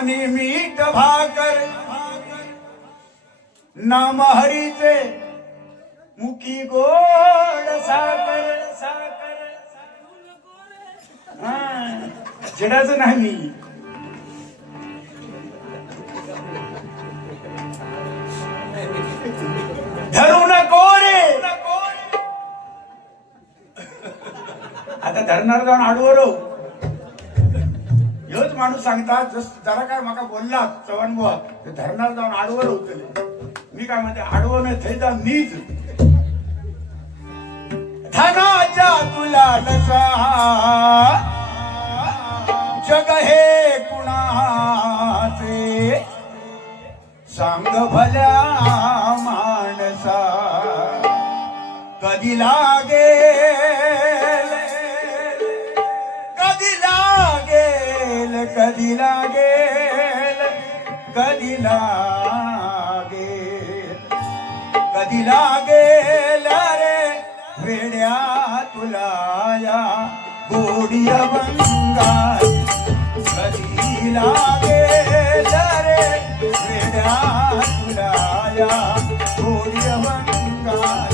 आणि मीठ भाकर नाम हरीचे मुखी गोड साखर साखर चिडायचं नाही मी. धरू नको रे. आता धरणार जाऊन आडवर ह्योच माणूस सांगतात जरा काय मका बोलला चव्हाण बुवा धरणार जाऊन आडवर होत. मी काय म्हणते आडवं नाही थै जा मीच. धनाच्या तुला नसा जग हे कुणाचे सांग भल्या माणसा कधी लागेल कधी लागेल कधी लागेल कधी लागेल कधी लागेल रे वेड्या तुला या गोडी अभंगात कधी लागेल रे वेड्या तुला या गोडी अभंगात.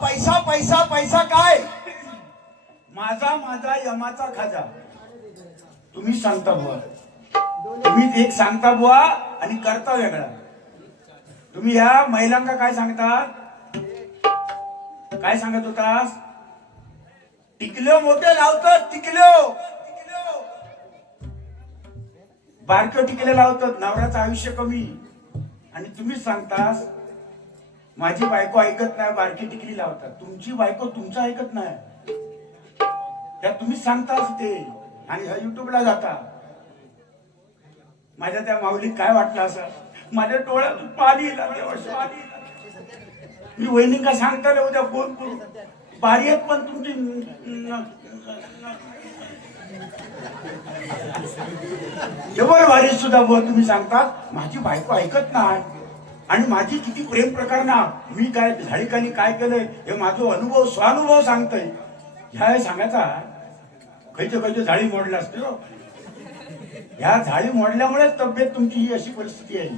पैसा पैसा पैसा काय माझा माझा यमाचा खाजा. तुम्ही सांगता बुवा तुम्ही एक सांगता बुवा आणि करता वेगळा. तुम्ही ह्या महिलांना काय सांगता काय सांगत होतास टिकलो मोठे लावतात टिकलो बारक्यो टिकले लावतात नवऱ्याचं आयुष्य कमी. आणि तुम्हीच सांगतास माझी बायको ऐकत नाही बारकी टिकली लावतात. तुमची बायको तुमचं ऐकत नाही त्या तुम्हीच सांगतास ते. आणि युट्यूबला जाता माझ्या त्या माऊलीत काय वाटलं असं माझ्या डोळ्यात पाणी मी वहिनींका सांगता उद्या फोन करू बारी आहेत पण तुमची डबल वारी सुद्धा बुवा तुम्ही सांगतात माझी बायको ऐकत नाही. आणि माझी किती प्रेम प्रकरणा मी काय झाडीखाली काय केलंय हे माझा अनुभव स्वानुभव सांगतोय. ह्या सांगायचा खैचे खैचे झाडी मोडल्या असते. ह्या झाडी मोडल्यामुळेच तब्येत तुमची ही अशी परिस्थिती आहे.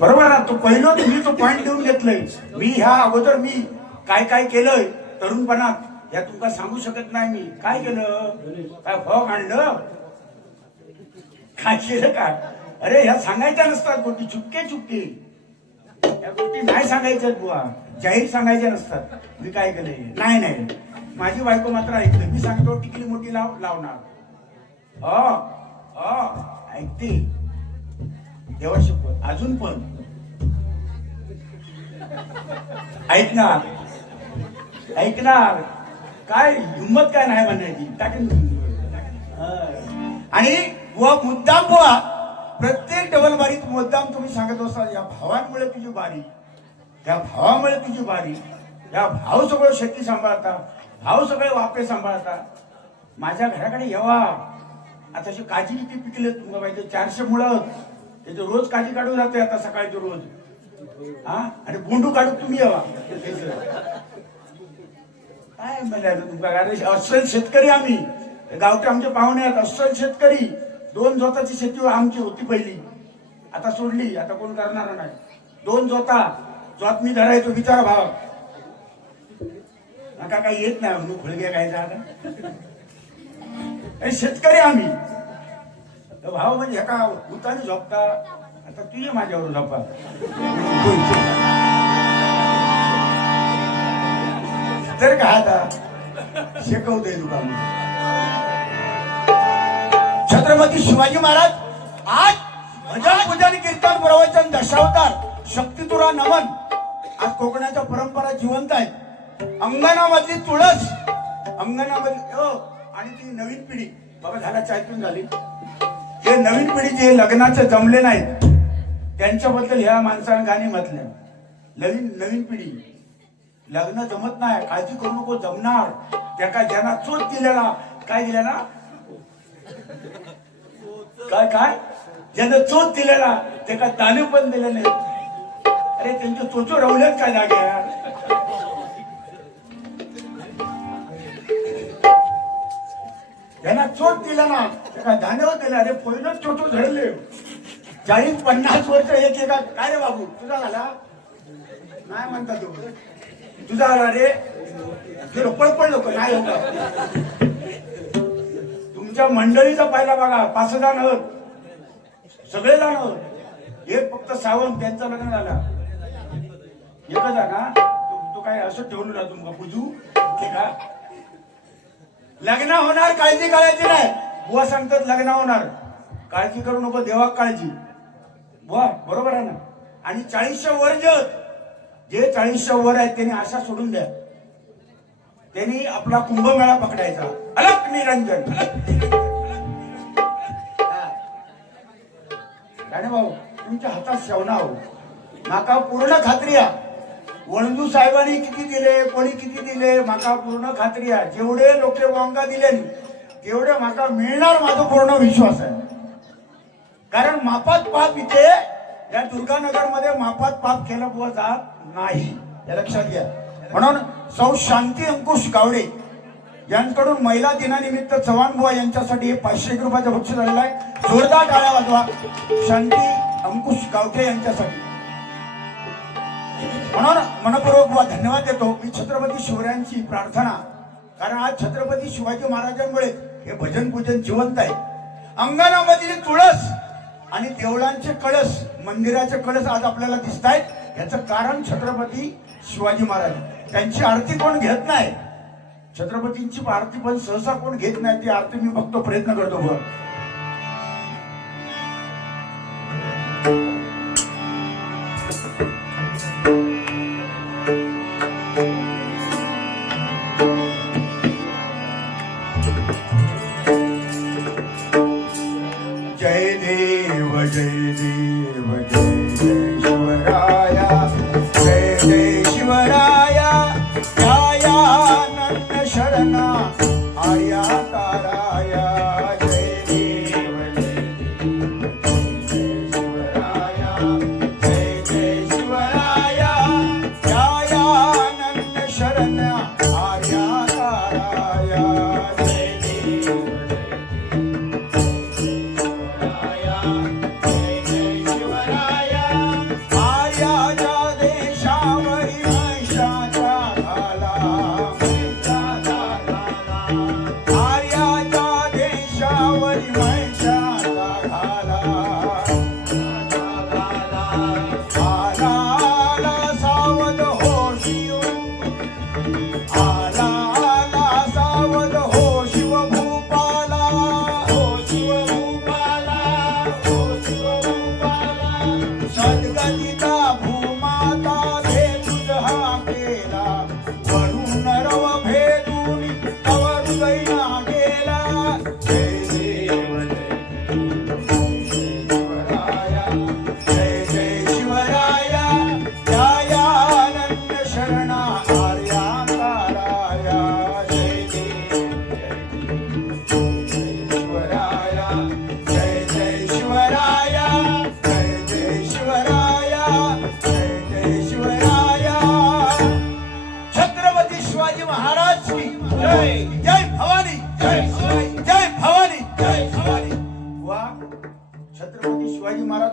बरोबर ना. तो पहिला तुम्ही तो पॉइंट देऊन घेतलंय. मी ह्या अगोदर मी काय काय केलंय तरुणपणात या तुमका सांगू शकत नाही. मी काय केलं काय फॉग आणलं काय केलं का अरे ह्या सांगायच्या नसतात गोष्टी चुपके चुपके या गोष्टी नाही सांगायच्या बुवा जाहीर सांगायच्या नसतात. मी काय केलंय नाही नाही माझी बायको मात्र ऐकलं. मी सांगतो टिकली मोठी लावणार ऐकते देवा शपथ अजून पण ऐकणार ऐकणार काय हिंमत काय नाही म्हणायची टाकेन. आणि बुवा मुद्दाम बुवा प्रत्येक डबल बारीत मुद्दाम तुम्ही सांगत असाल या भावांमुळे तुझी बारी त्या भावामुळे तुझी बारी या भाव सगळं शेती सांभाळता भाव सगळे वापरे सांभाळता. माझ्या घराकडे यावा आता अशी काजी किती पिकले तुम्हाला पाहिजे 400 मुळं त्याचे रोज काजी काढून जाते आता सकाळचे रोज आणि बोंडू काढून तुम्ही यावा. काय म्हणाले तुमच्या अस्सल शेतकरी आम्ही गावचे आमचे पाहुणे आहेत अस्सल शेतकरी. 2 जोताची शेती आमची होती पहिली आता सोडली आता कोण करणार नाही. 2 जोत मी धरायचो विचार भाव नका काही येत नाही म्हणून खुळगे काय आता शेतकरी आम्ही. भाव म्हणजे का उतानी झोपता आता तुझे माझ्यावर झोपा तर का आता शिकवतोय तुका. छत्रपती शिवाजी महाराज आज भजन पूजन कीर्तन प्रवचन दशावतार शक्तितुरा नमन आज कोकणाच्या परंपरा जिवंत आहेत. अंगणामधली तुळस अंगणामधली आणि ती नवीन पिढी बाबा झाला चाय पिऊन झाली. हे नवीन पिढी जे लग्नाचे जमले नाहीत त्यांच्याबद्दल ह्या माणसाने गाणी म्हटले. नवीन पिढी लग्न जमत नाही काळजी करू नको जमणार. त्या काय ज्यांना चोच दिलेला काय दिलेला काय ज्यांना चोच दिलेला ते काय दाणे पण दिले नाही. अरे त्यांचे चोचो रवलेत काय जागे त्यांना चोच दिला ना ते काय दाण्यावर दिला. अरे पहिलंच चोचो झडले 40-50 वर्ष एक एका काय रे बाबू तुझा झाला नाही म्हणता तू तुझा आला रे पळपळ लोक नाही होत. तुमच्या मंडळीचा पहिला बघा 5 जण सगळे जण एक फक्त सावंत त्यांचं लग्न झाला एकच ना. तो काय असं ठेवून ना तुमका बुजू ते का लग्न होणार काळजी करायची नाही. बुवा सांगतात लग्न होणार काळजी करू नको देवा काळजी बुवा बरोबर आहे ना. आणि 40च्या वर जे 40च्या वर आहेत त्यांनी आशा सोडून द्या. त्यांनी आपला कुंभमेळा पकडायचा. अलक निरंजन गाणे भाऊ तुमच्या हातात शेवना हो माका पूर्ण खात्री आहे. वणजू साहेबांनी किती दिले कोणी किती दिले माका पूर्ण खात्री आहे. जेवढे लोक वांगा दिले तेवढे माका मिळणार माझा पूर्ण विश्वास आहे. कारण मापात पाप इथे या दुर्गानगर मध्ये मापात पाप केलं बुवा जात नाही हे लक्षात घ्या. म्हणून सौ शांती अंकुश गावडे यांच्याकडून महिला दिनानिमित्त चव्हाण बुवा यांच्यासाठी 500 रुपयाचं बक्षीस झालेलं आहे. जोरदार टाळ्या वाजवा शांती अंकुश गावडे यांच्यासाठी. म्हणून मनपूर्वक बुवा धन्यवाद देतो. मी छत्रपती शिवरायांची प्रार्थना कारण आज छत्रपती शिवाजी महाराजांमुळे हे भजन पूजन जिवंत आहे. अंगणामधील तुळस आणि देवळांचे कळस मंदिराचे कळस आज आपल्याला दिसत आहेत. याचं कारण छत्रपती शिवाजी महाराज. त्यांची आरती कोण घेत नाही. छत्रपतींची आरती पण सहसा कोण घेत नाही. ती आरती मी बघतो प्रयत्न करतो बघ. जय देव जय देव जय जय शिवराया जय जय शिवराया दयानंद शरणा आर्या ताराया. जय देव जय शिवराया जय जय शिवराया दयानंद शरणा आर्या ताराया. जय देव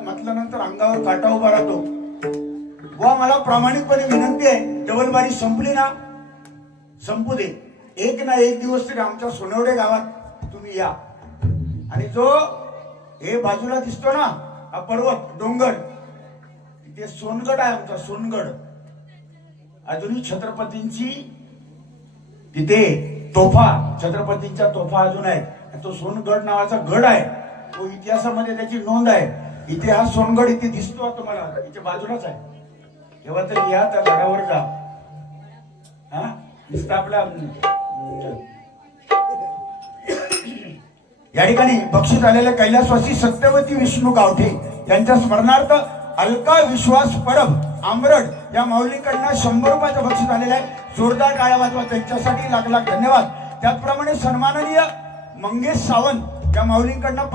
म्हटल्यानंतर अंगावर काटा उभा राहतो. वा मला प्रामाणिकपणे विनंती आहे डबलबारी संपली ना संपू दे. एक ना एक दिवस तरी आमच्या सोनवडे गावात तुम्ही या. आणि जो हे बाजूला दिसतो ना हा पर्वत डोंगर तिथे सोनगड आहे आमचा सोनगड. अजूनही छत्रपतींची तिथे तोफा छत्रपतींच्या तोफा अजून आहे. तो सोनगड नावाचा गड आहे. तो इतिहासामध्ये त्याची नोंद आहे. इथे हा सोनगड इथे दिसतो तुम्हाला, इथे बाजूलाच आहे. तेव्हा तरी या त्या गडावर जा. हा दिसतं आपला. या ठिकाणी बक्षीस आलेले कैलासवासी सत्यवती विष्णू गावठे यांच्या स्मरणार्थ अलका विश्वास परब आमरड या माऊलीकडनं 100 रुपयाचं बक्षीस आलेलं आहे. जोरदार टाळ्या वाजवा त्यांच्यासाठी. लाख लाख धन्यवाद. त्याचप्रमाणे सन्माननीय मंगेश सावंत या माऊलींकडनं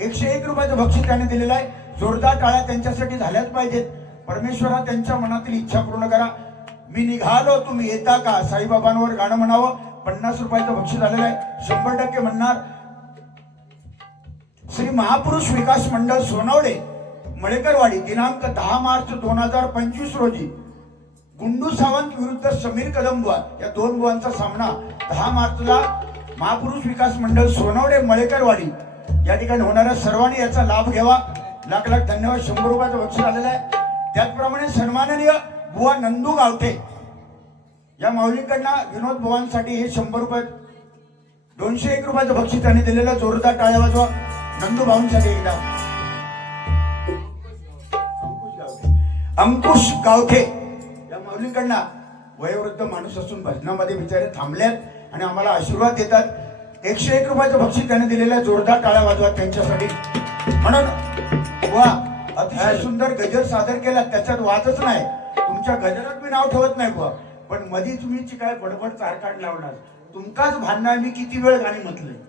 101 रुपयाचं बक्षीस त्याने दिलेलं आहे. जोरदार टाळ्या त्यांच्यासाठी झाल्याच पाहिजेत. परमेश्वरा त्यांच्या मनातील इच्छा पूर्ण करा. मी निघालो तुम्ही येता का साईबाबांवर गाणं म्हणावं. 50 रुपयाचं बक्षीस आलेलं आहे. 100% म्हणणार श्री महापुरुष विकास मंडळ सोनवडे मळेकरवाडी दिनांक 10 मार्च 2025 रोजी गुंडू सावंत विरुद्ध समीर कदमबुवा या 2 बुवांचा सामना 10 मार्चला महापुरुष विकास मंडळ सोनवडे मळेकरवाडी या ठिकाणी होणाऱ्या सर्वांनी याचा लाभ घ्यावा. लाख लाख धन्यवाद. 100 रुपयाचं बक्षीस आलेलं आहे. त्याचप्रमाणे सन्माननीय बुवा नंदू गावठे या माऊलींकडनं विनोद बुवांसाठी हे 100 रुपये 201 रुपयाचं बक्षीस त्यांनी दिलेलं. जोरदार टाळ्या वाजवा नंदू भाऊंसाठी एकदा. अंकुश गावठे या माऊलींकडनं वयोवृद्ध माणूस असून भजनामध्ये बिचारे थांबल्यात आणि आम्हाला आशीर्वाद देतात. 101 रुपयाचं बक्षीस त्याने दिलेलं. जोरदार टाळ्या वाजवा त्यांच्यासाठी. म्हणून वा अतिशय सुंदर गजर सादर केला. त्याच्यात वादच नाही. तुमच्या गजरात मी नाव ठेवत नाही बुवा, पण मध्ये तुम्हीची काय बडबड चारकाट लावणार. तुमकाच भांडणार मी किती वेळ गाणी म्हटलंय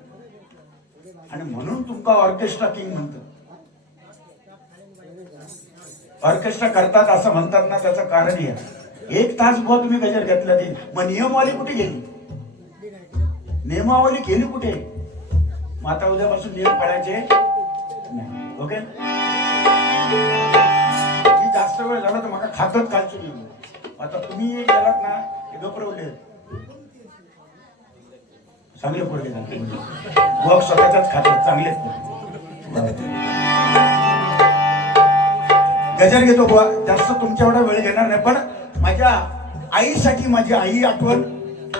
आणि म्हणून तुमका ऑर्केस्ट्रा किंग म्हणतात. ऑर्केस्ट्रा करतात असं म्हणतात ना, त्याचं कारण आहे 1 तास बुवा तुम्ही गजर घेतला ते. मग नियमावली कुठे गेली? नियमावली गेली कुठे? मग आता उद्यापासून नियम पाळायचे नाही. ओके. जास्त वेळ झाला तर मला खातच खालचू गेलो. आता तुम्ही गेलात ना हे गपरवले चांगले पोरगे झाले. बघ स्वतःच्याच खात्यात चांगले गजर घेतो बुवा. जास्त तुमच्या एवढा वेळ घेणार नाही, पण माझ्या आईसाठी माझी आई आठवण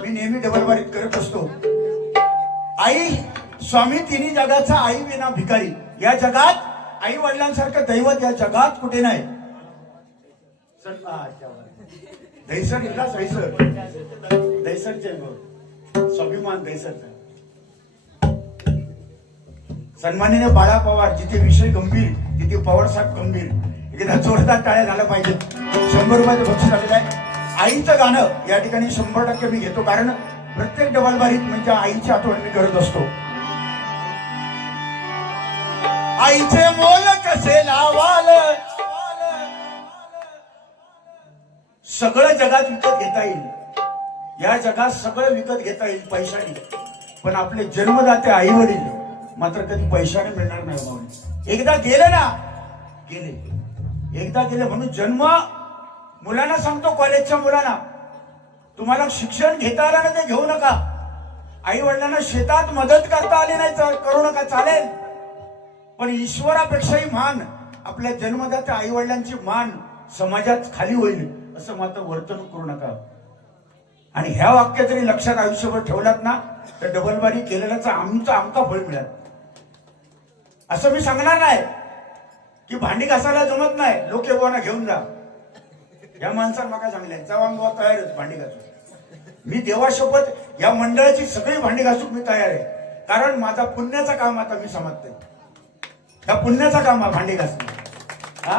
मी नेहमी डबलबारीत करत असतो. आई स्वामी तिन्ही जगाचा आई विना भिकारी. या जगात आई वडिलांसारखं दैवत या जगात कुठे नाही. दैसर इलाच हैसर दैसरचे स्वाभिमान दैसरचा. सन्माननीय बाळा पवार जिथे विषय गंभीर तिथे पवार साहेब गंभीर. एकदा जोरदार टाळ्या झाल्या पाहिजे. 100 रुपयाचं बक्षीस आलेलं आहे. आईचं गाणं या ठिकाणी 100% मी घेतो, कारण प्रत्येक डबलबारीत म्हणजे आईची आठवण मी करत असतो. आईचे मोल कसे लावाल. सगळं जगात विकत घेता येईल. या जगात सगळं विकत घेता येईल पैशाने, पण आपले जन्मदाते आई वडील मात्र कधी पैशाने मिळणार नाही बाबा. एकदा गेले ना गेले, एकदा गेले. म्हणून जन्म मुलांना सांगतो, कॉलेजच्या मुलांना तुम्हाला शिक्षण घेता आलं ना ते घेऊ नका. आई वडिलांना शेतात मदत करता आली नाही तर करू नका, चालेल, पण ईश्वरापेक्षाही मान आपल्या जन्मदात्या आई वडिलांची मान समाजात खाली होईल असं मात्र वर्तणूक करू नका. आणि ह्या वाक्य जरी लक्षात आयुष्यभर ठेवलात ना तर डबलबारी केलेल्याचा आमका फळ मिळाल. असं मी सांगणार नाही की भांडी घासायला जमत नाही, लोक बुवांना घेऊन जा. या माणसाला मका सांगल्या जवान बुवा तयारच भांडी घासू. मी देवाशपथ या मंडळाची सगळी भांडी घासूक मी तयार आहे, कारण माझा पुण्याचा काम आता मी समजते. ह्या पुण्याचा काम आहे भांडी घासणं. हा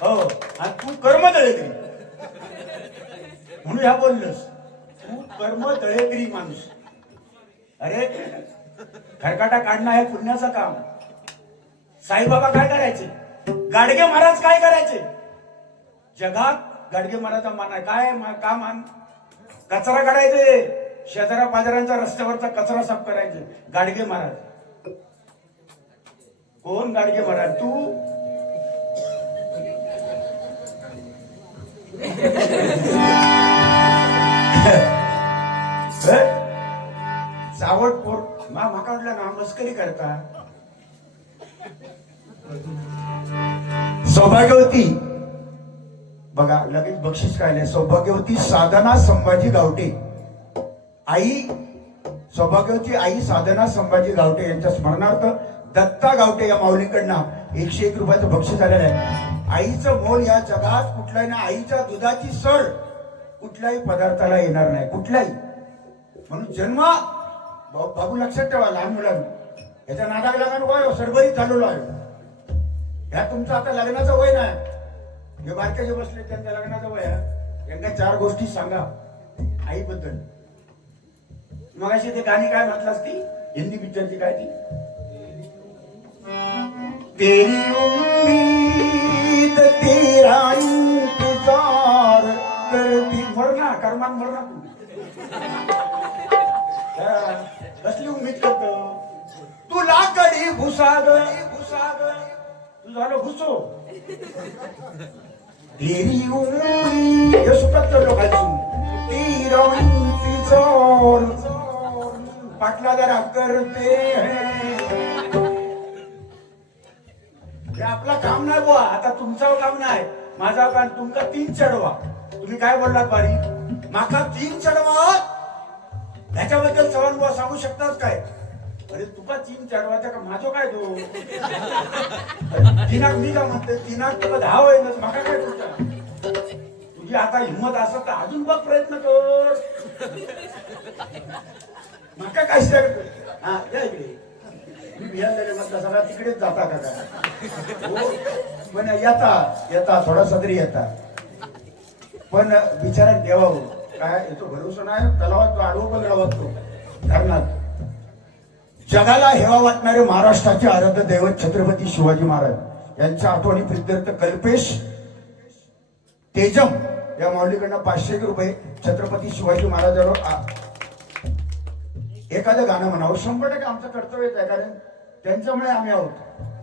हो, आणि तू कर्म दळेकरी म्हणून ह्या बोललोस. तू कर्म दळेकरी माणूस. अरे खरकाटा काढणं हे पुण्याचं काम. साईबाबा काय करायचे, गाडगे महाराज काय करायचे. जगात गाडगे महाराज मान आहे. काय काम मान, कचरा काढायचे, शेजारा पाजारांचा रस्त्यावरचा कचरा साफ करायचे. गाडगे महाराज कोण? गाडगे महाराज तू. सावट पोर माका म्हटलं ना मस्करी करता. सौभाग्यवती बघा लगेच बक्षीस काय. सौभाग्यवती साधना संभाजी गावटे आई, सौभाग्यवती आई साधना संभाजी गावटे यांच्या स्मरणार्थ दत्ता गावटे या माऊलीकडनं 101 रुपयाचं बक्षीस आलेलं आहे. आईचं मोल या जगात कुठलाही ना, आईच्या दुधाची सर कुठल्याही पदार्थाला येणार नाही, कुठलाही. म्हणून जन्म बाबू लक्षात ठेवा, लहान मुलांना याच्या नादाक लागून वय सरभरीत झालेलो आहे. ह्या तुमचं आता लग्नाचं वय नाही, हे बारके जे बसले त्यांच्या लग्नाचं वय आहे. यांना 4 गोष्टी सांगा आईबद्दल. मग अशी ते गाणी काय म्हटलास ती हिंदी पिक्चरची काय ती, तेरी उम्मीद तेरा इंतजार करती. मरना कर्मान मरना तू कसली उम्मीद करतो तुला कडी भुसागळी भुसागळी तू झालं भुसो. तेरी उम्मीद हे सुटत लोकांची तेरा इंतजार पाटला जरा करते हे आपला काम नाही बुवा. आता तुमचं काम नाही, माझा काम. तुमका 3 चढवा. तुम्ही काय बोललात बारी, माका 3 चढवा ह्याच्याबद्दल चव्हाण बुवा सांगू शकतात काय? अरे तुका 3 चढवायचा का माझो काय तो तिनाक मी का म्हणते, तिनाक तुला 10 होईलच, माका काय तुमच्या. तुझी आता हिंमत असत तर अजून बघ प्रयत्न कर. माका काय सांगतो. हा या इकडे मी बिहार म्हटलं सगळा तिकडेच जाता का काय. पण येता येता थोडासा तरी येता, पण बिचारा देवा हो काय याचा भरोसा नाही. तलावात आडवं पण राहतो धरणात. जगाला हेवा वाटणारे महाराष्ट्राचे आराध्य दैवत छत्रपती शिवाजी महाराज यांच्या आठवणी प्रित्यर्थ कल्पेश तेजम या माऊलीकडनं 500 रुपये छत्रपती शिवाजी महाराजांवर एखादं गाणं म्हणावं. 100% आमचं कर्तव्यच आहे, कारण त्यांच्यामुळे आम्ही आहोत,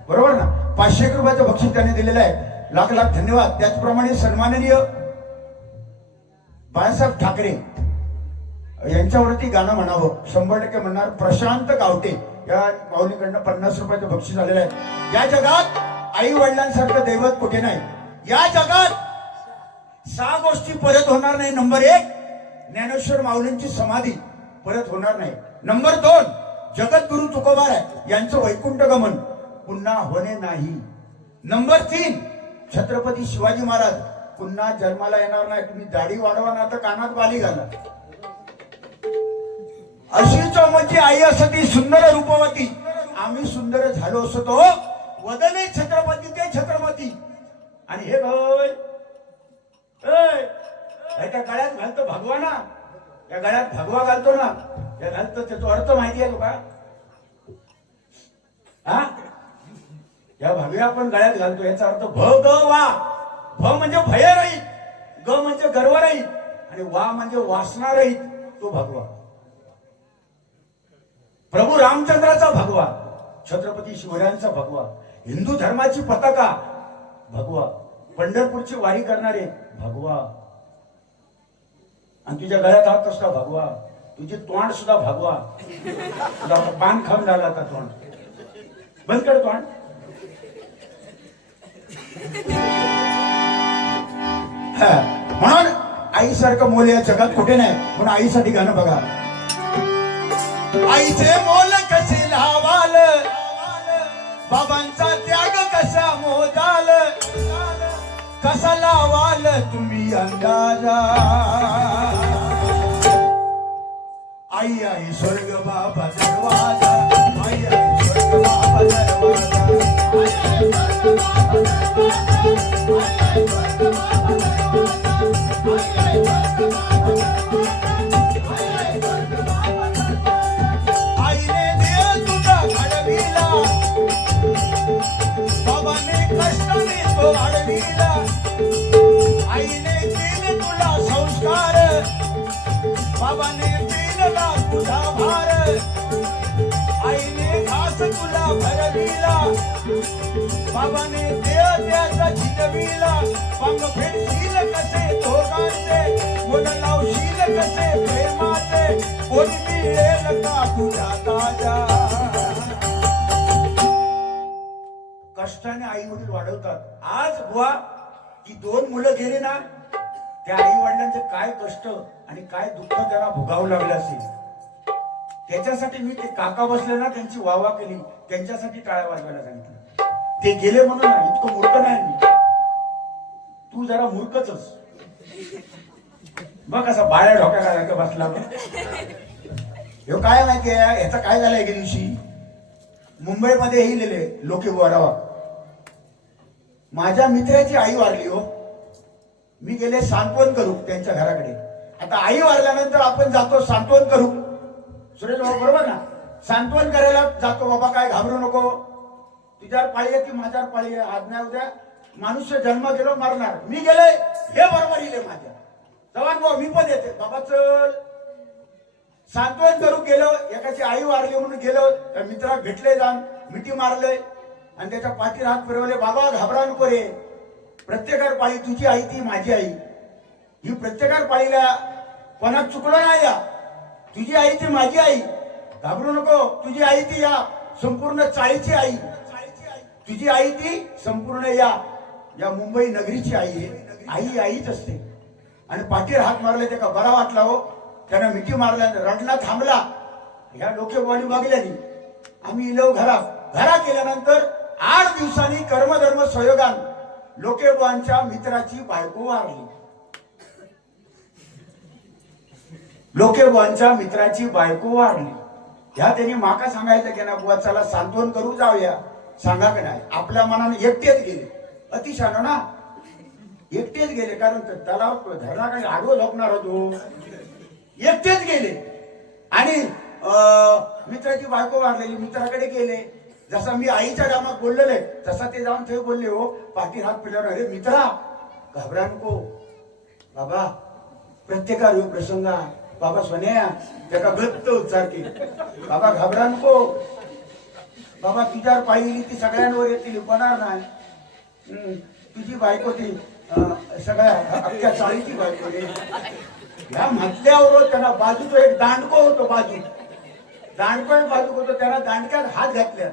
बरोबर ना. 500 रुपयाचं बक्षीस त्यांनी दिलेलं आहे, लाख लाख धन्यवाद. त्याचप्रमाणे सन्माननीय बाळासाहेब ठाकरे यांच्यावरती गाणं म्हणावं 100% म्हणणार प्रशांत गावटे या माऊलीकडनं 50 रुपयाचं बक्षीस आलेलं आहे. या जगात आई वडिलांसारखं दैवत कुठे नाही. या जगात 6 गोष्टी परत होणार नाही. नंबर 1 ज्ञानेश्वर माऊलींची समाधी परत होणार नाही. नंबर 2 जगद्गुरु तुकोबाराय यांचं वैकुंठ गमन पुन्हा होणे नाही. नंबर 3 छत्रपती शिवाजी महाराज पुन्हा जन्माला येणार नाही. तुम्ही दाढी वाढवा ना तर कानात बाली घाला. अशी चौमची आई असती सुंदर रूपवती, आम्ही सुंदर झालो असतो वदने छत्रपती ते छत्रपती. आणि हे त्या गळ्यात घालतो भगवाना, या गळ्यात भगवा घालतो ना, या घालतो त्याचा अर्थ माहिती आहे तुका. हा या भगव्या आपण गळ्यात घालतो याचा अर्थ भगवा. भ म्हणजे भयरहित, ग म्हणजे गर्वरहित, आणि वा म्हणजे वासनारहित तो भगवा. प्रभू रामचंद्राचा भगवा, छत्रपती शिवरायांचा भगवा, हिंदू धर्माची पताका भगवा, पंढरपूरची वारी करणारे भगवा. आणि तुझ्या गळ्यात हात असता भगवा, तुझे तोंड सुद्धा भगवा. तुझा पान खाऊन झाला आता तोंड बंद कर तोंड. म्हणून आईसारखं मोल या जगात कुठे नाही. म्हणून आईसाठी गाणं बघा. आईचे मोल कसे लावाल, बाबांचा त्याग कसा मोजाल, कसा लावाल तुम्ही अंदाजा. आई आई स्वर्ग बाबा दरवाजा, आई आई स्वर्ग बाबा दरवाजा, आईने देव तुझा घडविला, बाबाने कष्टाने तो वाढविला. आईने दिले तुला संस्कार, बाबाने दिला तुझा भार. आईने घास तुला भरविला, बाबाने देव त्याचा चितविला. पंग फेडशील कसे दोघांचे, मुल लावशील कसे प्रेमाचे, कोणी मिळेल का तुझा ताजा. कष्टाने आई वडील वाढवतात. आज बुवा की 2 मुलं गेले ना, त्या आई वडिलांचे काय कष्ट आणि काय दुःख त्यांना भोगावं लागलं असेल त्याच्यासाठी मी ते काका बसले ना, त्यांची वाहवा केली, त्यांच्यासाठी टाळ्या वाजवायला सांगितलं. ते गेले म्हणून ना, इतकं मूर्ख नाही मी. तू जरा मूर्खच. मग कसा बाळ्या ढोक्या घालायचा बसला. हे काय माहितीये, ह्याचं काय झालं एके दिवशी मुंबईमध्ये ही लिहिले लोके बोरावा. माझ्या मित्राची आई वारली हो. मी गेले सांत्वन करू त्यांच्या घराकडे. आता आई वारल्यानंतर आपण जातो सांत्वन करू, सुरेश बाबा बरोबर ना, सांत्वन करायला जातो. बाबा काय घाबरू नको, तुझ्यावर पाळी आहे की माझ्यावर पाळी आहे, आज नाही उद्या मनुष्य जन्म गेलो मरणार. मी गेले हे बरोबर इले माझ्या जवान भाऊ, मी पण येते. बाबा चल सांत्वन करू गेलो. एकाची आई वारली म्हणून गेलो, त्या मित्रा भेटले, जाऊन मिठी मारले आणि त्याच्या पाठीवर हात फिरवले. बाबा घाबरा नको रे, प्रत्येकावर पाळी, तुझी आई ती माझी आई, ही प्रत्येकावर पाळीला कोणात चुकलं नाही. या तुझी आई ती माझी आई, घाबरू नको. तुझी आई ती या संपूर्ण चाळीची आई, तुझी आई ती संपूर्ण या मुंबई नगरीची आई आहे. आई आईच असते. आणि पाठीवर हात मारले ते का बरा वाटला हो. त्यानं मिठी मारल्या, रडला थांबला. ह्या डोकेबाणी बघल्यानी आम्ही इलो घरा केल्यानंतर 8 दिवसांनी कर्मधर्म संयोगान लोकेबांच्या मित्राची बायको वारली. लोकेबांच्या मित्राची बायको वारली. ह्या त्यांनी माका सांगायचं की ना बुवा चला सांत्वन करू जाऊया, सांगा की नाही. आपल्या मनाने एकटेच गेले, अतिशान ना, एकटेच गेले. कारण त्याला धरणाकडे आडवं झोपणार होतो, एकटेच गेले. आणि मित्राची बायको वारलेली, मित्राकडे गेले. जसा मी आईच्या डामात बोललेले तसा ते जाऊन ते बोलले हो, पाठी हात फिरल्यावर, अरे मित्रा घाबरा नको बाबा, प्रत्येका प्रसंगा बाबा सोन्या त्याचा गत्त उच्चार केली. बाबा घाबरा नको बाबा, तुझ्यावर पायी येईल ती सगळ्यांवर येतील, होणार नाही. तुझी बायको ती सगळ्या अख्ख्या चाळीची बायको रे. ह्या म्हटल्यावर त्यांना बाजूचं एक दांडको होतो, दांडको एक बाजू होतो, त्याला दांडक्यात हात घातल्या.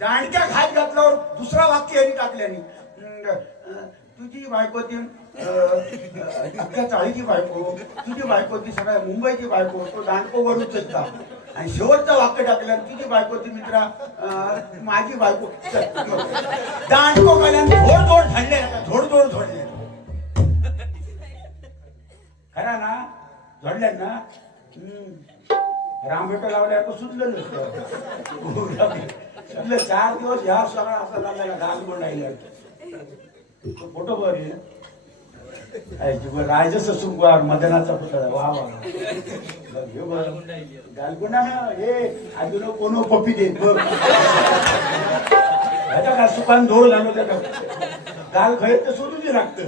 दांडक्यात हात घातल्यावर दुसरा वाक्य यांनी टाकल्याने, तुझी बायको ती अख्ख्या चाळीची बायको, तुझी बायको ती सगळ्या मुंबईची बायको, तो दांडको वरूच शकता. आणि शेवटचं वाक्य टाकलं, तुझी बायको ती मित्रा माझी बायको. दांडको गेल्याने धोड झाडले, धोड झोडले. खरा ना, झोडल्या ना. रामभेटो लावल्या तर सुचलं नसतं. 4 दिवस ह्या सगळा असा लागला, गालगोंड राहिला. फोटो बर राजस सुंगवार मदनाचा पुतळा, वा वा गालगोंडा ना. हे अजून कोण पप्पी देत बघ, ह्याच्या का सुकान धोळ झालं, त्या गाल खळत तर सोडून लागतं.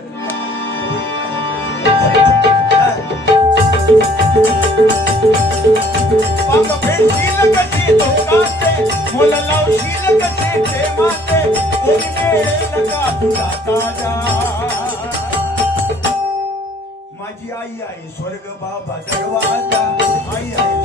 माझी आई आहे स्वर्ग बाबा दरवाजा, आई आहे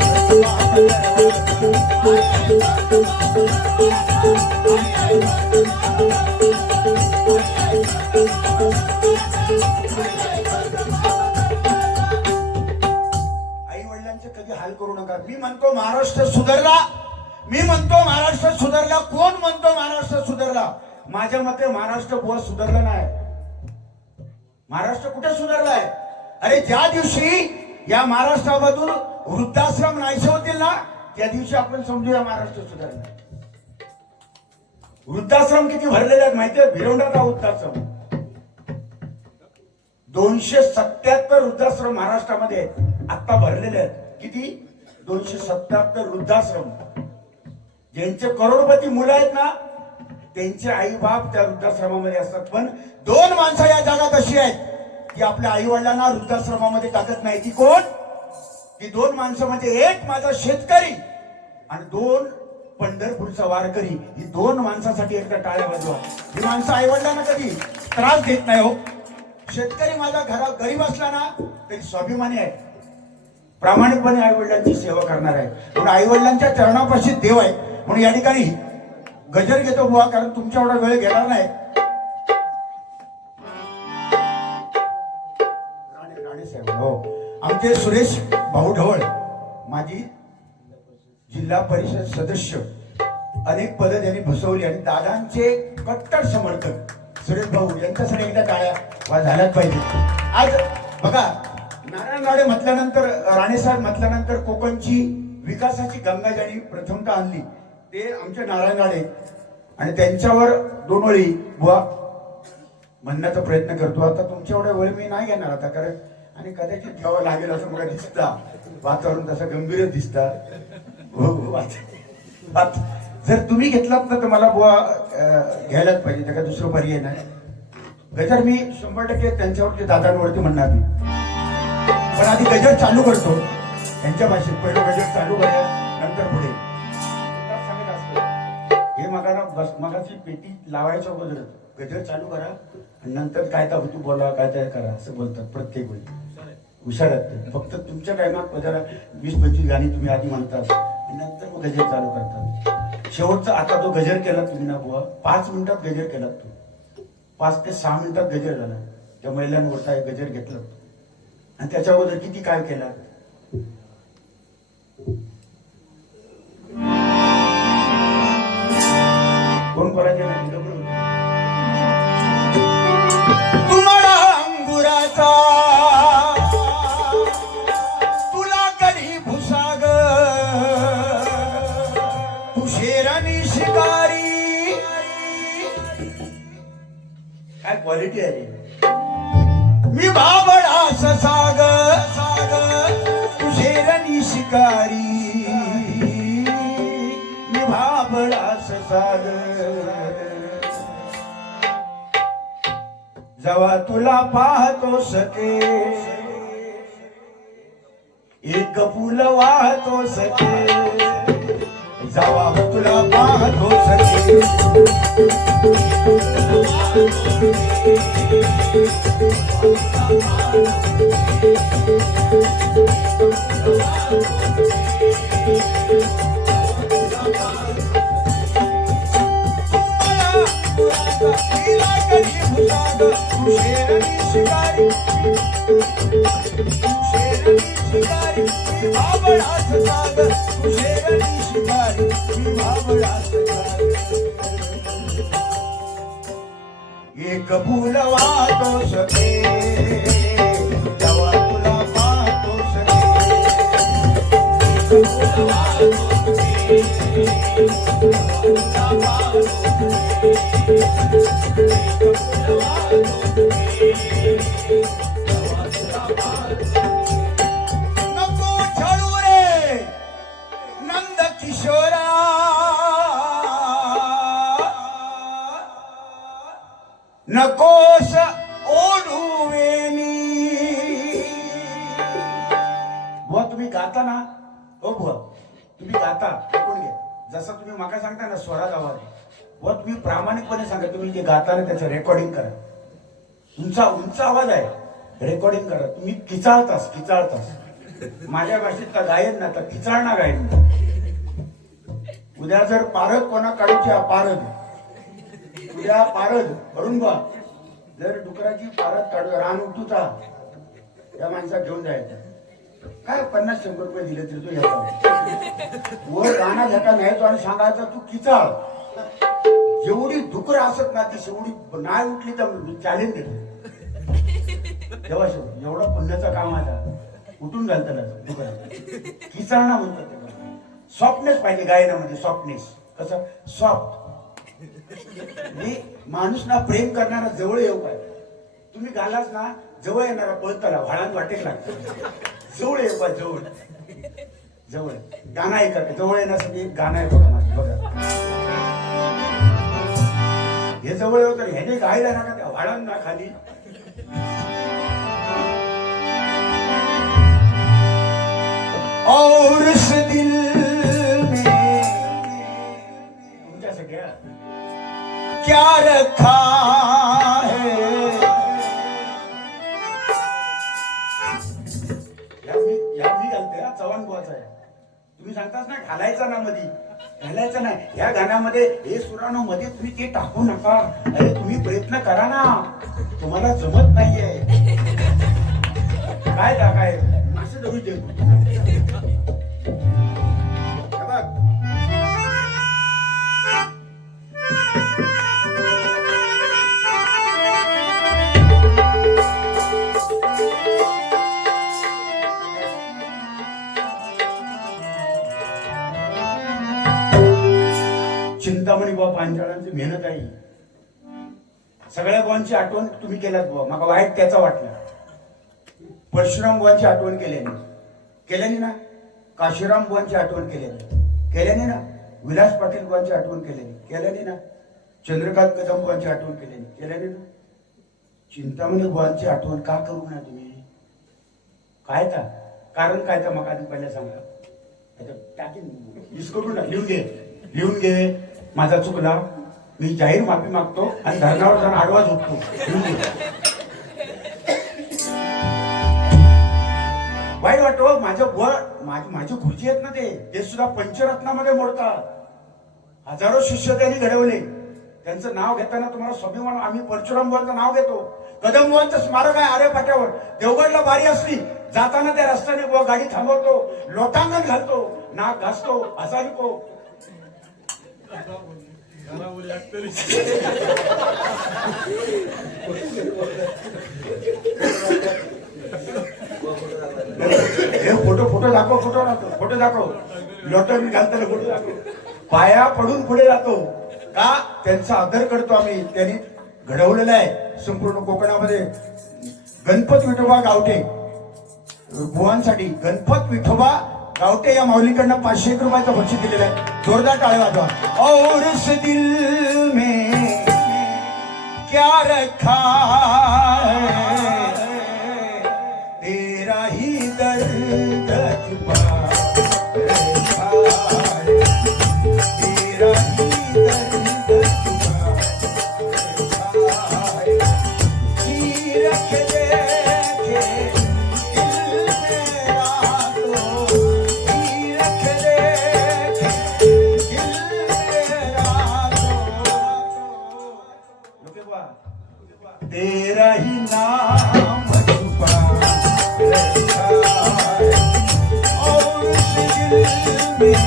कधी हाल करू नका. मी म्हणतो महाराष्ट्र सुधारला, मी म्हणतो महाराष्ट्र सुधारला. कोण म्हणतो महाराष्ट्र सुधारला? माझ्या मते महाराष्ट्र बुवा सुधारला नाही. महाराष्ट्र कुठे सुधारलाय? अरे ज्या दिवशी या महाराष्ट्रामधून वृद्धाश्रम नाहीसे होतील ना, त्या दिवशी आपण समजूया महाराष्ट्र सुधारला. वृद्धाश्रम किती भरलेले आहेत माहितीये? भिरवंडाचा वृद्धाश्रम 277 वृद्धाश्रम महाराष्ट्रामध्ये आता भरलेले आहेत. किती? 277 वृद्धाश्रम. ज्यांचे करोडपती मुलं आहेत ना, त्यांचे आई बाप त्या वृद्धाश्रमामध्ये असतात. पण 2 माणसं या जगात अशी आहेत की आपल्या आई वडिलांना वृद्धाश्रमामध्ये टाकत नाही. ती कोण? ती 2 माणसं म्हणजे, एक माझा शेतकरी आणि 2 पंढरपूरचा वारकरी. ही 2 माणसासाठी एकदा टाळ्या वाजवा. ही माणसं आई वडिलांना कधी त्रास देत नाही हो. शेतकरी माझा घरात गरीब असला ना तरी स्वाभिमानी आहे, प्रामाणिकपणे आई वडिलांची सेवा करणार आहे. म्हणून आई वडिलांच्या चरणापाशी देव आहे. म्हणून या ठिकाणी गजर घेतो बुवा, कारण तुमच्या एवढा वेळ घेणार नाही. राणे साहेब हो, आमचे सुरेश भाऊ ढवळ, माझी जिल्हा परिषद सदस्य, अनेक पद त्यांनी भूषवली आणि दादांचे कट्टर समर्थक सुरेश भाऊ यांच्यासाठी एकदा टाळ्या झाल्याच पाहिजे. आज बघा, नारायण राणे म्हटल्यानंतर, राणेसाहेब म्हटल्यानंतर कोकणची विकासाची गंगा ज्यांनी प्रथमतः आणली ते आमचे नारायण राणे, आणि त्यांच्यावर दोन ओळी बुवा म्हणण्याचा प्रयत्न करतो. आता तुमच्या एवढ्या वेळ मी नाही घेणार आता, कारण आणि कदाचित घ्यावं लागेल असं मला दिसतं. वातावरण तसं गंभीरच दिसतं. जर तुम्ही घेतलात ना तर मला बुवा घ्यायलाच पाहिजे, त्या दुसरं पर्याय नाही. गजर मी 100% त्यांच्यावरती दादांवरती म्हणणार मी, पण आधी गजर चालू करतो त्यांच्या भाषेत. पहिलं गजर चालू करूया, नंतर पुढे सांगत असतो हे मगाची पेटी लावायच्या अगोदर गजर चालू करा आणि नंतर काय तर तू बोला, काय तयार करा असं बोलतात प्रत्येक वेळी. हुशार आहेत. फक्त तुमच्या टायमात जरा 20-25 गाणी तुम्ही आधी म्हणतात आणि नंतर मग गजर चालू करतात. शेवटचा आता तो गजर केला तुम्ही ना बुवा, 5 मिनिटात गजर केला तो, 5 ते 6 मिनिटात गजर झाला. त्या महिलांवरचा गजर घेतला आणि त्याच्या अगोदर किती काय केला. कोण बोलायचे नाही. तुम्हाला अंगुराचा तुला कधी भुसाग, तू शेरानी शिकारी. काय क्वालिटी आहे. मी बाबळा साग तू शेरानी शिकारी, मी बाबळा साग. जेव्हा तुला पाहतो सके एक फुल वाहतो सके, जेव्हा तुला पाहतो सके शिकारी, शिकारी बाबळाच सागर, शेरणी शिकारी बाबळाच सागर. एक फुल वाहतो सके जेव्हा तुला पाहतो सके, नको छळू रे नंद किशोरा, नकोस ओढू वेणी. बुवा तुम्ही गाता ना, हो बुवा तुम्ही गाता, ऐकून घ्या. जसं तुम्ही माका सांगता ना स्वरात आवाज, बुवा तुम्ही प्रामाणिकपणे सांगा. तुम्ही जे गाता ना त्याचं रेकॉर्डिंग करा. तुमचा उंच आवाज आहे, रेकॉर्डिंग करा. तुम्ही किचाळतास. माझ्या भाषेत तर गायन ना, तर किचाळणा गायन. उद्या जर पारद कोणा काढूची पारद, उद्या पारद भरून बा, जर डुकराची पारद काढू रान उठूचा त्या माणसात घेऊन जायचं. काय 50-100 रुपये दिले तरी तो येतो. वर गाणा घेता न्यायचो आणि सांगायचा तू किचाळ. जेवढी डुकर असत ना ती शेवढी नाही उठली तर चॅलेंज देते. तेव्हा एवढा पुण्याचं काम आता उठून घालत ना डुकरा. किचाळणा म्हणतात त्याला. सॉफ्टनेस पाहिजे गायनामध्ये. सॉफ्टनेस कसं सॉफ्ट. माणूस ना प्रेम करणारा जवळ येऊ काय. तुम्ही गालाच ना जवळ येणारा पळताला व्हाळात वाटेक लागतं. जवळ येऊ का, जवळ जवळ गाणं ऐका. जवळ येण्यासाठी एक गाणं आहे बघा माझं, बघा हे जवळ येऊ तर ह्याने गायला ना का त्या व्हाळांना खाली. और इस दिल में तुमच्या सगळ्या क्या रखा है. मी घालते हा चव्हाण बुवाचा आहे. तुम्ही सांगताच ना घालायचा ना मध्ये, घालायचं नाही. या गाण्यामध्ये हे सुरानो मध्ये तुम्ही ते टाकू नका. अरे तुम्ही प्रयत्न करा ना, तुम्हाला जमत नाहीये. काय टाकाय असं जरूर दे. पांचाळांची मेहनत आहे. सगळ्या बुवांची आठवण तुम्ही केल्यात बुवा, मला वाईट त्याचा वाटलं. परशुराम बुवांची आठवण केल्याने ना. काशीराम बुवांची आठवण केल्याने ना. विलास पाटील बुवांची आठवण केल्याने ना. चंद्रकांत कदम बुवांची आठवण केल्याने ना. चिंतामणी बुवांची आठवण का करू ना तुम्ही? काय का कारण काय तर मग आधी पहिल्या सांगा. टाकीन करून लिहून घे. माझा चुकला, मी जाहीर माफी मागतो आणि धरणावर जाऊन आडवा झोपतो. वाईट वाटतो. माझी खुर्ची आहेत ना, ते सुद्धा पंचरत्नामध्ये मोडतात. हजारो शिष्य त्यांनी घडवले. त्यांचं नाव घेताना तुम्हाला स्वाभिमान. आम्ही परशुराम बुवांचं नाव घेतो. कदम बुवांचं स्मारक आहे आरे फाट्यावर. देवगडला बारी असली जाताना त्या रस्त्याने बुवा गाडी थांबवतो, लोटांगण घालतो, नाक घासतो, हसाविको. फोटो दाखव. लोटांगण घालताना फोटो दाखव. पाया पडून पुढे जातो का? त्यांचा आदर करतो आम्ही. त्यांनी घडवलेला आहे संपूर्ण कोकणामध्ये. गणपत विठोबा गावठे बुवांसाठी गणपत विठोबा गावठे या माऊलीकडनं 500 रुपयाचा बक्षीस दिलेला आहे. जोरदार टाळ्या वाजवा. और इस दिल में क्या रखा है, तेरा ही दर्द छुपा रखा है, तेरा ही दर्द छुपा रखा है. जी रख दे तेरा ही नाम छुपा रखा है, और इस दिल में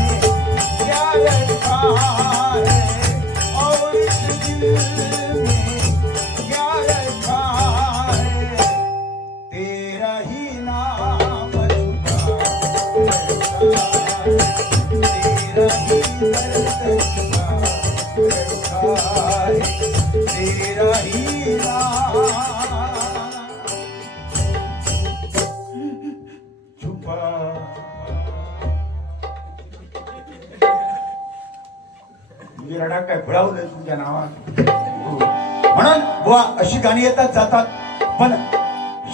क्या रखा है, और इस दिल में क्या रखा है, तेरा ही नाम छुपा रखा है, तेरा ही दर्द छुपा रखा है, तेरा ही रडा काय फुळावलंय तुमच्या नावात. म्हणून बुवा अशी गाणी येतात जातात, पण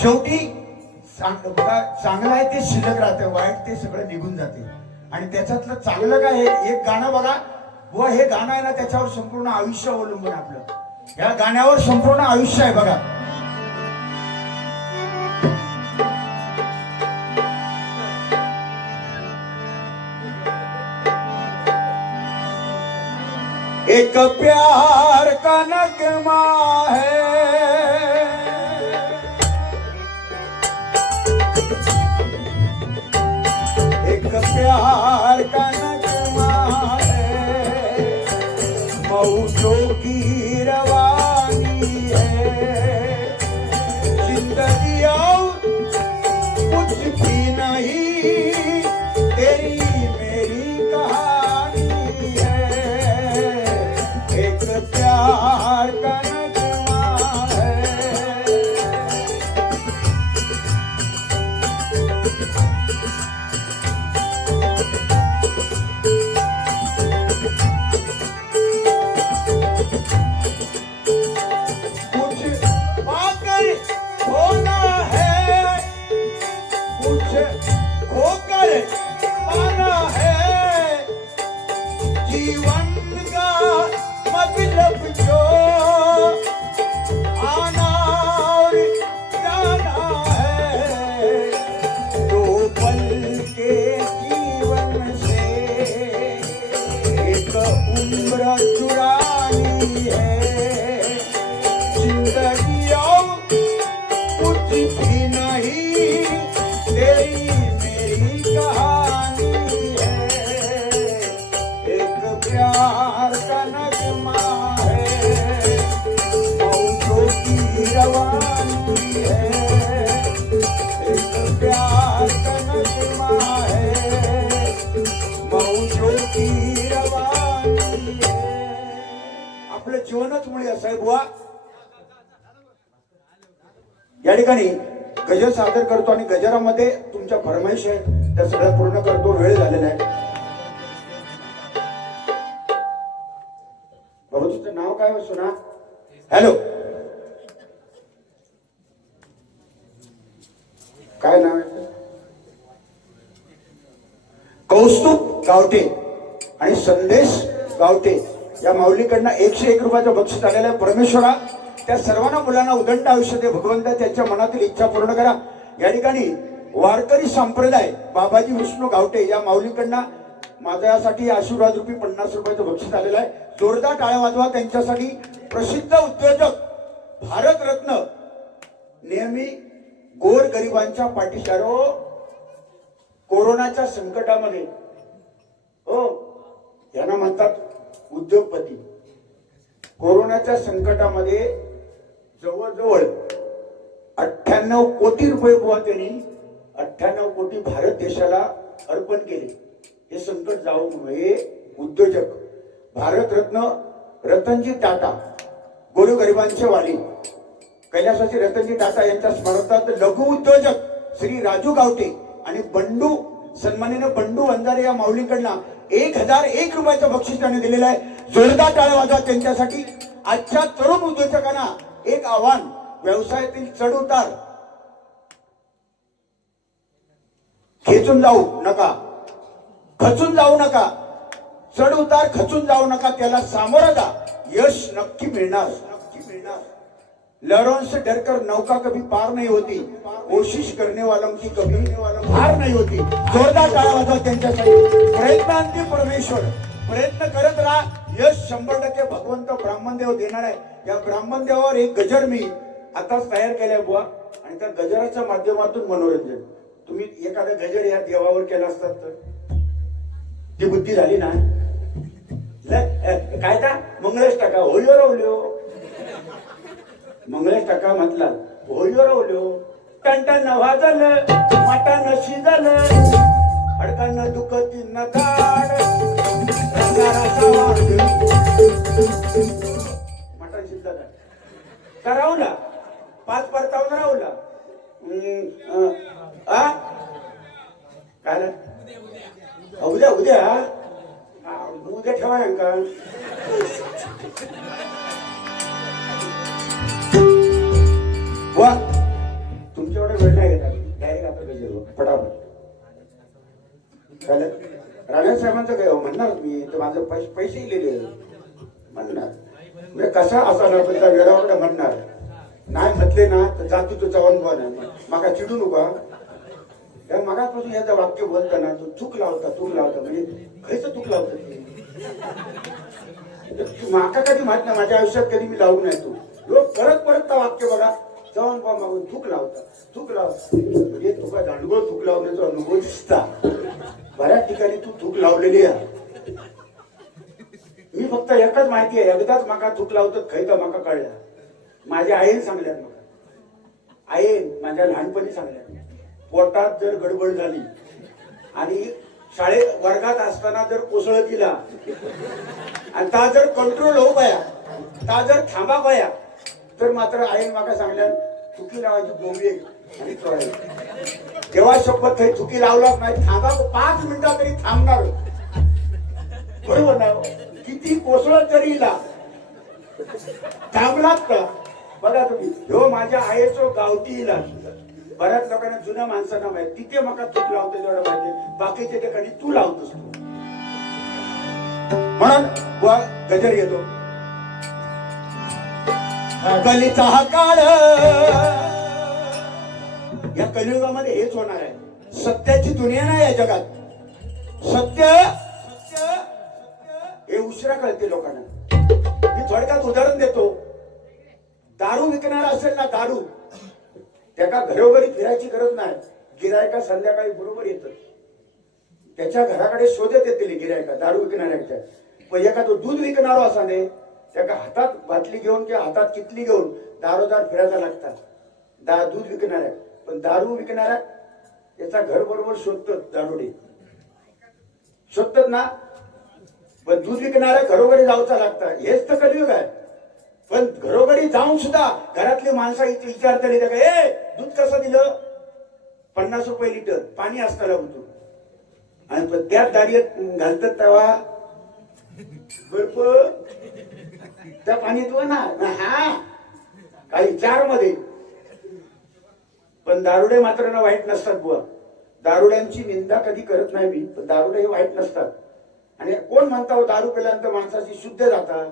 शेवटी चांगलं आहे ते शिल्लक राहते, वाईट ते सगळं निघून जाते. आणि त्याच्यातलं चांगलं काय आहे, एक गाणं बघा बुवा, हे गाणं आहे ना, त्याच्यावर संपूर्ण आयुष्य अवलंबून आपलं. या गाण्यावर संपूर्ण आयुष्य आहे बघा. एक प्यार का नगमा है, एक प्यार का नगमा है, मौजों की रवानी है, जिंदगी और कुछ भी नहीं, तेरी मेरी कहानी है, एक प्यार का नगमा है. जीवनच मुळे असं आहे बुवा. या ठिकाणी गजर सादर करतो आणि गजरामध्ये तुमच्या फरमाईश आहे त्या सगळ्या पूर्ण करतो. वेळ झालेला आहे. बाबा तुझं नाव काय सुना? हॅलो, काय नाव आहे? कौस्तुभ गावटे आणि संदेश गावटे या माऊलीकडनं 101 रुपयाचं बक्षीस आलेलं आहे. परमेश्वरा त्या सर्वांना मुलांना उदंड आयुष्य दे भगवंता, त्यांच्या मनातील इच्छा पूर्ण करा. या ठिकाणी वारकरी संप्रदाय बाबाजी विष्णू गावटे या माऊलीकडनं माझ्यासाठी आशीर्वाद रूपी 50 रुपयाचं बक्षीस आलेलं आहे. जोरदार टाळ्या वाजवा त्यांच्यासाठी. प्रसिद्ध उद्योजक भारतरत्न, नेहमी गोर गरिबांच्या पाठीशी. कोरोनाच्या संकटामध्ये हो यांना म्हणतात उद्योगपती. कोरोनाच्या संकटामध्ये जवळजवळ 98 कोटी रुपये बुवा त्यांनी 98 कोटी भारत देशाला अर्पण केले. हे संकट जाऊ म्हणून. हे उद्योजक भारतरत्न रतनजी टाटा, गोरगरिबांचे वाली, कैलासाची रतनजी टाटा यांच्या स्मरणार्थ लघु उद्योजक श्री राजू गावटे आणि बंडू, सन्माननीय बंडू वंजारे या माऊलीकडनं 1001 रुपयाचं बक्षीस त्यांनी दिलेलं आहे. जोरदार टाळ्या वाजवा त्यांच्यासाठी. आजच्या तरुण उद्योजकांना एक आव्हान, व्यवसायातील चढ उतार खेचून जाऊ नका, खचून जाऊ नका. चढ उतार खचून जाऊ नका, त्याला सामोरं जा, यश नक्की मिळणार. लहरों से डरकर नौका कभी पार नहीं होती, कोशिश करने वालों की कभी हार नहीं होती. जोरदार टाळ्या वाजवा त्यांच्यासाठी. प्रयत्नांती परमेश्वर, प्रयत्न करत राहा. यश 100% भगवंत ब्राह्मणदेव देणार आहे. या ब्राह्मणदेवावर एक गजर मी आताच तयार केलाय बुवा, आणि त्या गजराच्या माध्यमातून मनोरंजन. तुम्ही एखादा गजर या देवावर केला असतात तर ती बुद्धी झाली ना. काय का मंगळेश टाका होळीवर रवल्यो, मंगळेश टाका म्हटला होळीवर रवल्यो. टणटण वाजलं, मटण शिजलं, हडकांना दुखती न काढ, मटण शिजलं का राहुला 5 परतावून राहुला. काय उद्या उद्या उद्या ठेवा का. वा तुमच्या एवढा वेळ नाही घेतात, डायरेक्ट आपलं गजर फटाफट. राणे साहेबांचं काय म्हणणार मी तर माझं पैसे लिहिले म्हणणार. म्हणजे कसा असा ना पण त्या वेळावर म्हणणार नाही म्हटले ना तर जाती तो चव्हाण बुवा नाही माका चिडू नका. त्या मगापासून याचं वाक्य बोलताना तू चूक लावता म्हणजे खयचं चूक लावता माका कधी माहित नाही. माझ्या आयुष्यात कधी मी लावू नाही. तू लोक परत वाक्य बघा चव्हाण बुवा मागून चूक लावता म्हणजे तुका दांडगोळ चूक लावण्याचा अनुभव दिसता. बऱ्याच ठिकाणी तू चूक लावलेली आहे. मी फक्त एकच माहिती आहे, एकदाच माका चूक लावतात खैता माका कळल्या. माझ्या आईने सांगल्यात, मला आईन माझ्या लहानपणी सांगल्यात. पोटात जर गडबड झाली आणि शाळेत वर्गात असताना जर कोसळ दिला आणि ता जर कंट्रोल होऊ गया, ता जर थांबा गया, तर मात्र आईन माका सांगल्या चुकी लावायची बोंबी आणि तेव्हा शपथ काही चुकी लावलाच नाही. थांबा 5 मिनिटं तरी थांबणार. बरोबर ना. किती कोसळत जरी इला थांबलात का. बघा तुम्ही ह्यो माझ्या आईचो गावठी इला. बऱ्याच लोकांना जुन्या माणसांना माहिती तिथे मका चूक लावते तेवढं माहिती, बाकीच्या ठिकाणी तू लावतोस. म्हणून गजर येतो. कलीचा हा काळ, या कलियुगामध्ये हेच होणार आहे. सत्याची दुनिया नाही या जगात. सत्य हे उशिरा कळते लोकांना. मी थोडक्यात उदाहरण देतो. दारू विकणारा असेल ना, दारू त्याका घरोघरी फिरायची गरज नाही. गिरायका संध्याकाळी बरोबर येतं. त्याच्या घराकडे शोधत येतील गिरायका दारू विकणाऱ्याच्या. पण एखादं दूध विकणारो असा नाही, त्याका हातात बाटली घेऊन किंवा हातात किटली घेऊन दारोदार फिरायला लागतात दूध विकणाऱ्या. पण दारू विकणाऱ्या त्याचा घर बरोबर शोधतात, दारुडे शोधतात ना. पण दूध विकणाऱ्या घरोघरी जाऊचा लागतात. हेच तर कलियुग आहे. पण घरोघरी जाऊन सुद्धा घरातली माणसं इथे विचारतली का ए दूध कसं दिलं 50 रुपये लिटर पाणी असतं लागतो आणि पण त्याच दारीत घालतात तेव्हा बर्फ त्या पाणीत ना हा काही 4 मध्ये. पण दारुडे मात्र ना वाईट नसतात बुवा. दारुड्यांची निंदा कधी करत नाही मी, पण दारुडे हे वाईट नसतात. आणि कोण म्हणता हो दारू पिल्यानंतर माणसाची शुद्ध जाता?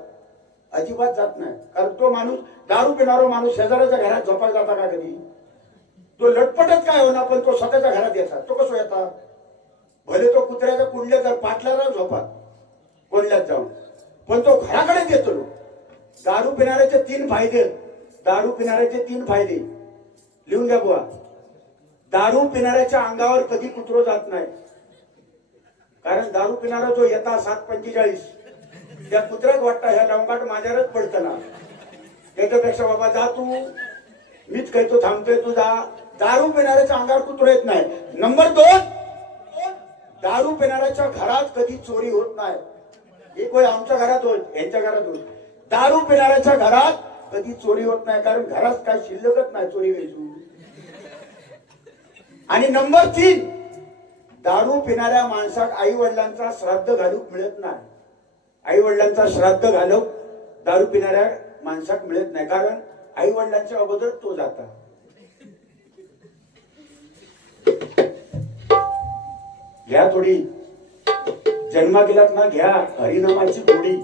अजिबात जात नाही. कारण तो माणूस दारू पिणारा माणूस शेजाऱ्याच्या घरात झोपायला जाता का कधी? तो लटपटच काय होणार, पण तो स्वतःच्या घरात येतात. तो कसं येतात? भले तो कुत्र्याच्या कुंडल्यात जाऊन पाटल्याला झोपात कोंडल्यात जाऊन, पण तो घराकडेच येतो. दारू पिणाऱ्याचे 3 फायदे. दारू पिणाऱ्याचे 3 फायदे लिहून घ्या बुवा. दारू पिणाऱ्याच्या अंगावर कधी कुत्रो जात नाही. कारण दारू पिणारा जो येता 7:45 त्या कुत्र्यात वाटता ह्या लवंगाट माझ्यावरच पडतं ना. त्याच्यापेक्षा बाबा जा तू, मीच कहतो थांबतोय तू जा. दारू पिणाऱ्याच्या अंगावर कुत्रो येत नाही. नंबर 2, दारू पिणाऱ्याच्या घरात कधी चोरी होत नाही. एक वेळ आमच्या घरात होत, यांच्या घरात होत. दारू पिणाऱ्याच्या घरात कधी चोरी होत नाही, कारण घरात काय शिल्लकच नाही चोरी व्हायची. आणि नंबर 3, दारू पिणाऱ्या माणसाक आई वडिलांचा श्राद्ध घालूक मिळत नाही. आई वडिलांचा श्राद्ध घालूक दारू पिणाऱ्या माणसाक मिळत नाही, कारण आई वडिलांच्या अगोदर तो जाता. घ्या थोडी जन्मा गेलात ना, घ्या हरिनामाची गोडी.